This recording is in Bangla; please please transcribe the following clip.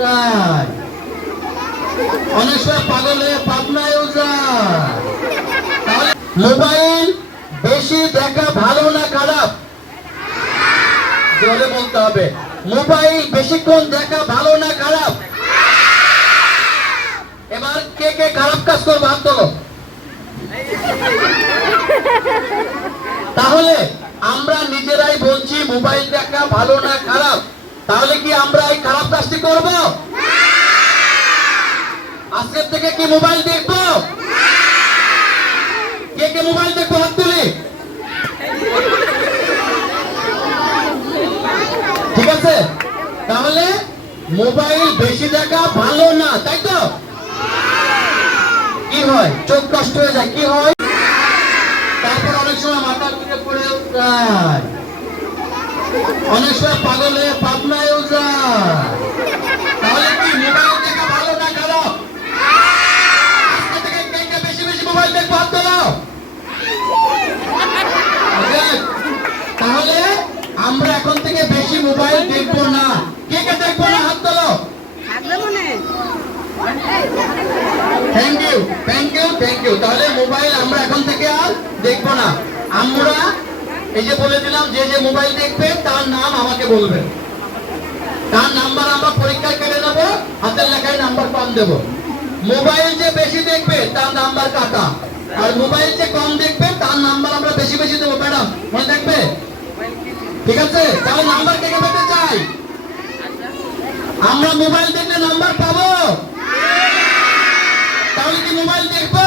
তাই অনেক সময় পাগল হয়ে পাবনায়ও যায়। তাহলে মোবাইল বেশি দেখা ভালো না খারাপ? জোরে বলতে হবে। মোবাইল বেশিক্ষণ দেখা ভালো না খারাপ? এবার কে কে খারাপ কাজ করবো হাত তোলো। তাহলে আমরা নিজেরাই বলছি মোবাইল দেখা ভালো না খারাপ, তাহলে কি আমরা এই খারাপ কাজটি করব? আজকের থেকে কি মোবাইল দেখবো? কে কে মোবাইল দেখবো হাত তুলি। ঠিক আছে, তাহলে মোবাইল বেশি দেখা ভালো না, তাই তো? কি হয়? চোখ কষ্ট হয়ে যায়, কি হয়? তারপর অনেক সময় মাথার দিকে পড়েও যায়, অনেক সময় পাগল হয়ে পাবনায়ও যায়। তাহলে কি মোবাইল দেখা ভালো না খারাপ? আজকে থেকে কে কে বেশি বেশি মোবাইল দেখবো হাত তোলো। তাহলে আমরা এখন থেকে বেশি মোবাইল দেখবো না। কে কে দেখবো না হাত তোলো। Thank you thank you thank you. তাহলে মোবাইল আমরা এখন থেকে আর দেখবো না। আমরা এই যে বলে দিলাম, যে যে মোবাইল দেখবে তার নাম আমাকে বলবে, তার নাম্বার আমরা পরীক্ষায় কেটে নেবো, হাতের লেখায় নাম্বার কম দেবো। মোবাইল যে বেশি দেখবে তার নাম্বার কাটা, আর মোবাইল যে কম দেখবে তার নাম্বার আমরা বেশি বেশি দেবো। ম্যাডাম মনে থাকবে? ঠিক আছে, তাহলে নাম্বার কে কে পেতে চাই? আমরা মোবাইল দেখলে নাম্বার পাবো? তাহলে কি মোবাইল দেখবো?